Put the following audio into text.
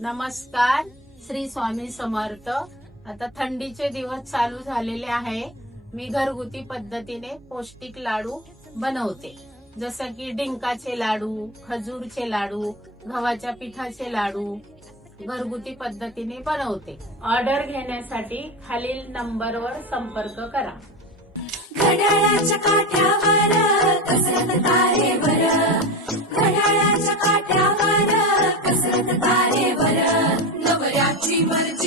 नमस्कार, श्री स्वामी समर्थ। आता थंडीचे दिवस चालू झालेले आहे। मी घरगुती पद्धतीने पौष्टिक लाडू बनवते, जसं की डिंकाचे लाडू, खजूरचे लाडू, गव्हाच्या पिठाचे लाडू घरगुती पद्धतीने बनवते। ऑर्डर घेण्यासाठी खालील नंबरवर संपर्क करा। घड्याळाच्या काट्यावर कसरत तारेवर, घड्याळाच्या काट्यावर कसरत तारेवर, नवऱ्याची मर्जी